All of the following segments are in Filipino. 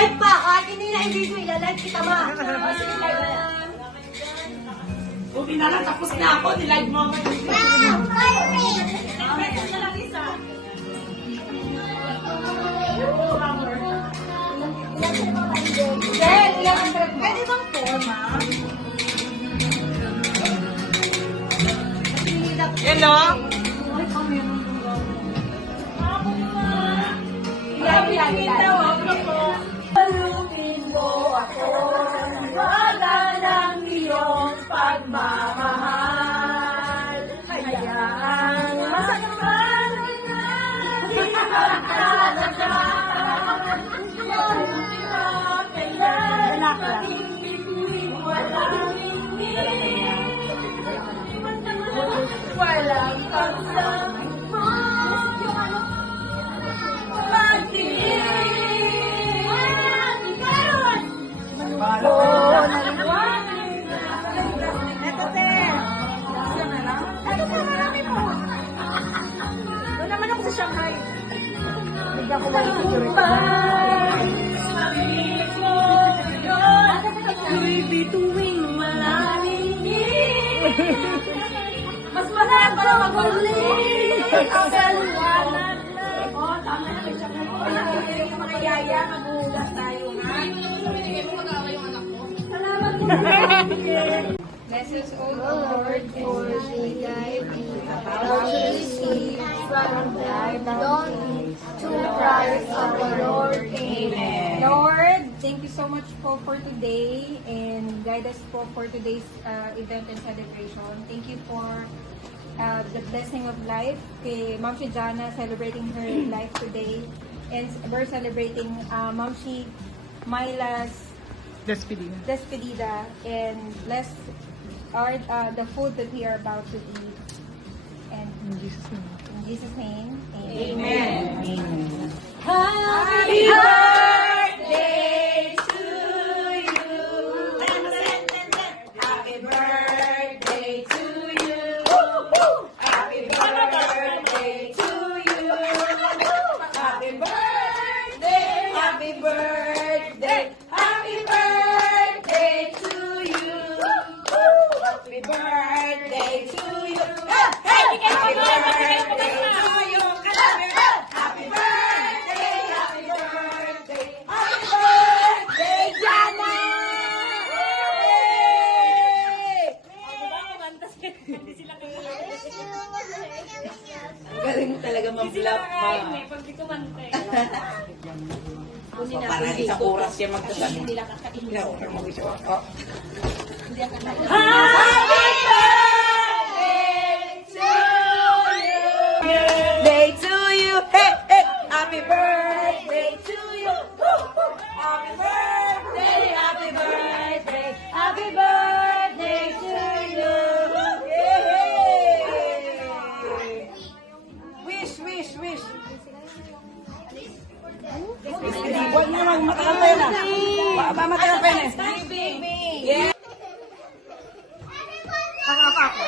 Live pa! Kahit hindi na i-video, ilalive kita ma. Sige, live na. Buti na lang, tapos na ako. Nilive mo ako. Then, ilang trip mo? Pwede bang phone, ma? Hello? Palupin mo ako, wala ng iyong pagmamahal. Hayaan masaktan na di magkalagan. Yung kailan magiging walang walang pagsabi mo. Bituing malaming mas malapit para mag-ulit sa liwanag na. Oh, tama na siya. Yung mga yaya, maghuhugas tayo, ha? Salamat po. Bless us, O Lord, for we guide our feet from the to Christ our Lord. Amen. Lord, thank you so much po for today and guide us po for today's event and celebration. Thank you for the blessing of life. Kay Ma'am si Jana celebrating her life today. And we're celebrating Ma'am si Myla's despedida. And bless the food that we are about to eat. And in Jesus' name, amen. Amen. Happy birthday to you. Happy birthday to you. Happy birthday to you. Happy birthday, happy birthday, happy birthday to you. Happy birthday to you. Happy birthday to you. Happy birthday, happy birthday, happy birthday, Jana! Galing talaga mag-vlog, ma. Parang isang oras siya magkasabi. Hindi lang kakainin. Happy birthday to you! Hey, hey! Happy birthday to you! Happy birthday, happy birthday, happy birthday to you! Yay! Wish, wish, wish! Huwag mo lang matagal pa yun, ah. Matagal pa yun, eh. Yeah. Ako.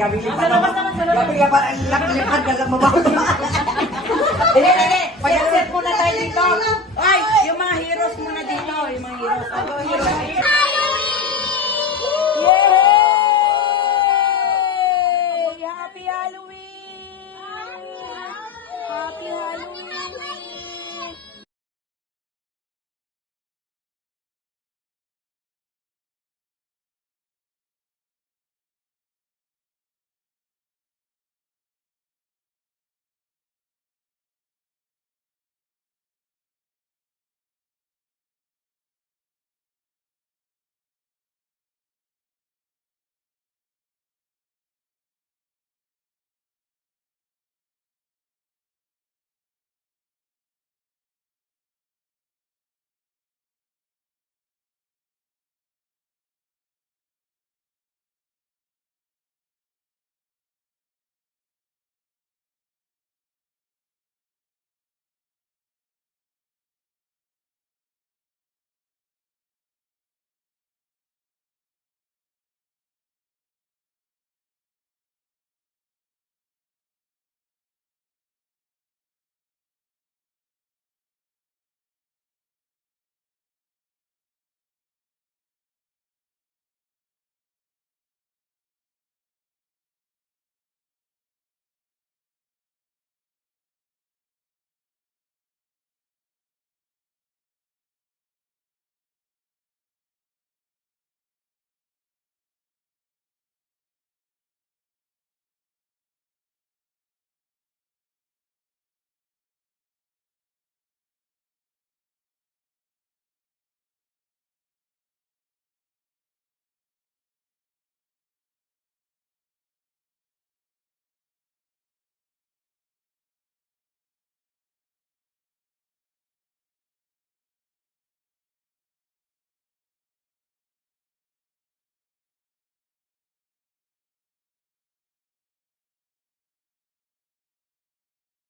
Gabi ka pa, lipad ka sa mabaho.